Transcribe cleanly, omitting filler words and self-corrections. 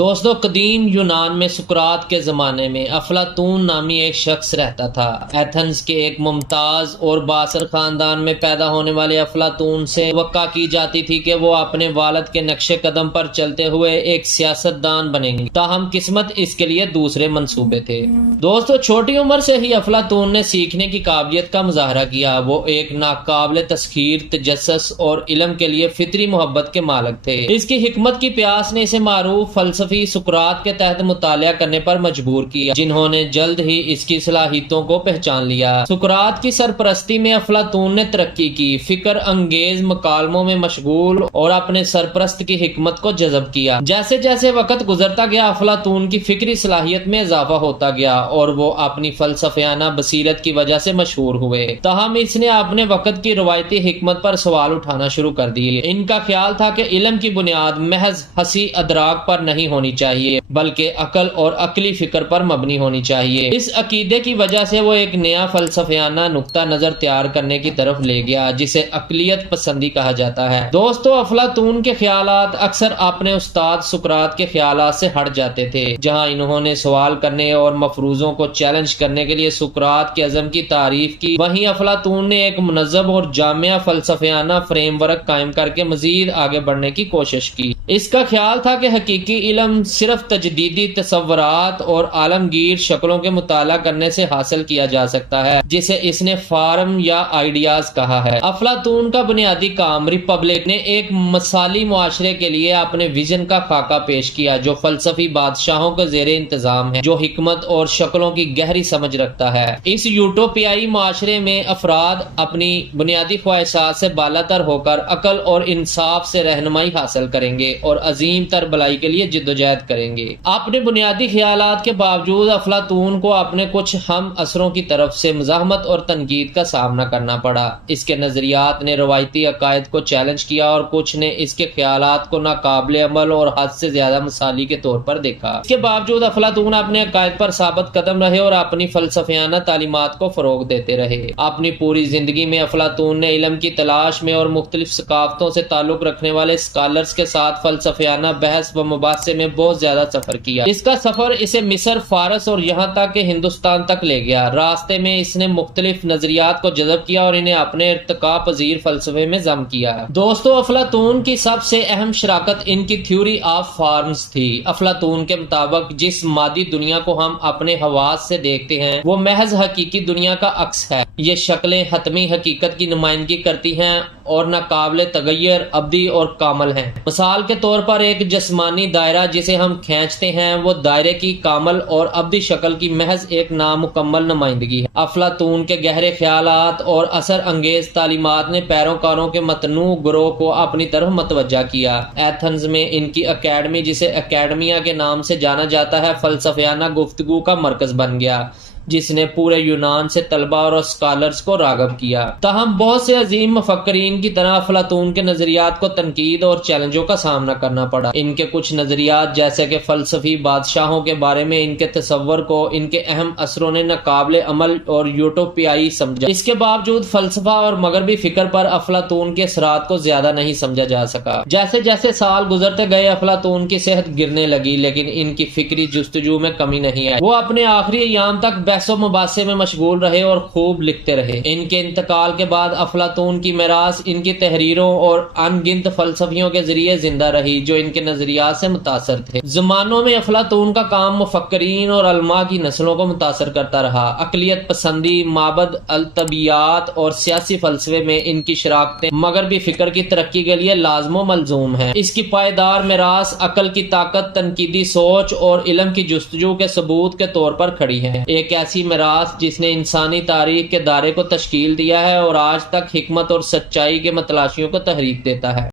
دوستو، قدیم یونان میں سقراط کے زمانے میں افلاطون نامی ایک شخص رہتا تھا۔ ایتھنز کے ایک ممتاز اور بااثر خاندان میں پیدا ہونے والے افلاطون سے توقع کی جاتی تھی کہ وہ اپنے والد کے نقش قدم پر چلتے ہوئے ایک سیاستدان بنیں گے، تاہم قسمت اس کے لیے دوسرے منصوبے تھے۔ دوستو، چھوٹی عمر سے ہی افلاطون نے سیکھنے کی قابلیت کا مظاہرہ کیا۔ وہ ایک ناقابل تسخیر تجسس اور علم کے لیے فطری محبت کے مالک تھے۔ اس کی حکمت کی پیاس نے اسے معروف فلسفی سقراط کے تحت مطالعہ کرنے پر مجبور کیا، جنہوں نے جلد ہی اس کی صلاحیتوں کو پہچان لیا۔ سقراط کی سرپرستی میں افلاطون نے ترقی کی، فکر انگیز مکالموں میں مشغول اور اپنے سرپرست کی حکمت کو جذب کیا۔ جیسے جیسے وقت گزرتا گیا، افلاطون کی فکری صلاحیت میں اضافہ ہوتا گیا اور وہ اپنی فلسفیانہ بصیرت کی وجہ سے مشہور ہوئے۔ تاہم اس نے اپنے وقت کی روایتی حکمت پر سوال اٹھانا شروع کر دیے۔ ان کا خیال تھا کہ علم کی بنیاد محض حسی ادراک پر نہیں ہونی چاہیے، بلکہ عقل اور عقلی فکر پر مبنی ہونی چاہیے۔ اس عقیدے کی وجہ سے وہ ایک نیا فلسفیانہ نقطہ نظر تیار کرنے کی طرف لے گیا، جسے عقلیت پسندی کہا جاتا ہے۔ دوستو، افلاطون کے خیالات اکثر اپنے استاد سقراط کے خیالات سے ہٹ جاتے تھے۔ جہاں انہوں نے سوال کرنے اور مفروضوں کو چیلنج کرنے کے لیے سقراط کے عزم کی تعریف کی، وہیں افلاطون نے ایک منظم اور جامع فلسفیانہ فریم ورک قائم کر کے مزید آگے بڑھنے کی کوشش کی۔ اس کا خیال تھا کہ حقیقی علم صرف تجدیدی تصورات اور عالمگیر شکلوں کے مطالعہ کرنے سے حاصل کیا جا سکتا ہے، جسے اس نے فارم یا آئیڈیاز کہا ہے۔ افلاطون کا بنیادی کام ریپبلک نے ایک مثالی معاشرے کے لیے اپنے ویژن کا خاکہ پیش کیا، جو فلسفی بادشاہوں کے زیر انتظام ہے، جو حکمت اور شکلوں کی گہری سمجھ رکھتا ہے۔ اس یوٹوپیائی معاشرے میں افراد اپنی بنیادی خواہشات سے بالاتر ہو کر عقل اور انصاف سے رہنمائی حاصل کریں گے اور عظیم تر بھلائی کے لیے جدوجہد کریں گے۔ اپنے بنیادی خیالات کے باوجود افلاطون کو اپنے کچھ ہم عصروں کی طرف سے مزاحمت اور تنقید کا سامنا کرنا پڑا۔ اس کے نظریات نے روایتی عقائد کو چیلنج کیا اور کچھ نے اس کے خیالات کو ناقابل عمل اور حد سے زیادہ مثالی کے طور پر دیکھا۔ اس کے باوجود افلاطون اپنے عقائد پر ثابت قدم رہے اور اپنی فلسفیانہ تعلیمات کو فروغ دیتے رہے۔ اپنی پوری زندگی میں افلاطون نے علم کی تلاش میں اور مختلف ثقافتوں سے تعلق رکھنے والے اسکالرز کے ساتھ فلسفیانہ بحث و مباحثے میں بہت زیادہ سفر کیا۔ اس کا سفر اسے مصر، فارس اور یہاں تک کہ ہندوستان تک لے گیا۔ راستے میں اس نے مختلف نظریات کو جذب کیا اور انہیں اپنے ارتقاء پذیر فلسفے میں ضم کیا۔ دوستو، افلاطون کی سب سے اہم شراکت ان کی تھیوری آف فارمز تھی۔ افلاطون کے مطابق جس مادی دنیا کو ہم اپنے حواس سے دیکھتے ہیں وہ محض حقیقی دنیا کا عکس ہے۔ یہ شکلیں حتمی حقیقت کی نمائندگی کرتی ہیں اور ناقابل تغیر، ابدی اور کامل ہیں۔ مثال کے طور پر ایک جسمانی دائرہ جسے ہم کھینچتے ہیں، وہ دائرے کی کامل اور ابدی شکل کی محض ایک نامکمل نمائندگی ہے۔ افلاطون کے گہرے خیالات اور اثر انگیز تعلیمات نے پیروکاروں کے متنوع گروہ کو اپنی طرف متوجہ کیا۔ ایتھنز میں ان کی اکیڈمی، جسے اکیڈمیا کے نام سے جانا جاتا ہے، فلسفیانہ گفتگو کا مرکز بن گیا، جس نے پورے یونان سے طلبہ اور اسکالرز کو راغب کیا۔ تاہم بہت سے عظیم مفکرین کی طرح افلاطون کے نظریات کو تنقید اور چیلنجوں کا سامنا کرنا پڑا۔ ان کے کچھ نظریات، جیسے کہ فلسفی بادشاہوں کے بارے میں ان کے تصور کو ان کے اہم عصروں نے ناقابل عمل اور یوٹوپیائی سمجھا۔ اس کے باوجود فلسفہ اور مغربی فکر پر افلاطون کے اثرات کو زیادہ نہیں سمجھا جا سکا۔ جیسے جیسے سال گزرتے گئے، افلاطون کی صحت گرنے لگی، لیکن ان کی فکری جستجو میں کمی نہیں آئی۔ وہ اپنے آخری ایام تک بحث و مباحثے میں مشغول رہے اور خوب لکھتے رہے۔ ان کے انتقال کے بعد افلاطون کی میراث ان کی تحریروں اور ان گنت فلسفیوں کے ذریعے زندہ رہی، جو ان کے نظریات سے متاثر تھے۔ زمانوں میں افلاطون کا کام مفکرین اور علماء کی نسلوں کو متاثر کرتا رہا۔ عقلیت پسندی، مابعد الطبیعیات اور سیاسی فلسفے میں ان کی شراکتیں مغربی فکر کی ترقی کے لیے لازم و ملزوم ہیں۔ اس کی پائیدار میراث عقل کی طاقت، تنقیدی سوچ اور علم کی جستجو کے ثبوت کے طور پر کھڑی ہے۔ ایک ایسی میراث جس نے انسانی تاریخ کے دائرے کو تشکیل دیا ہے اور آج تک حکمت اور سچائی کے متلاشیوں کو تحریک دیتا ہے۔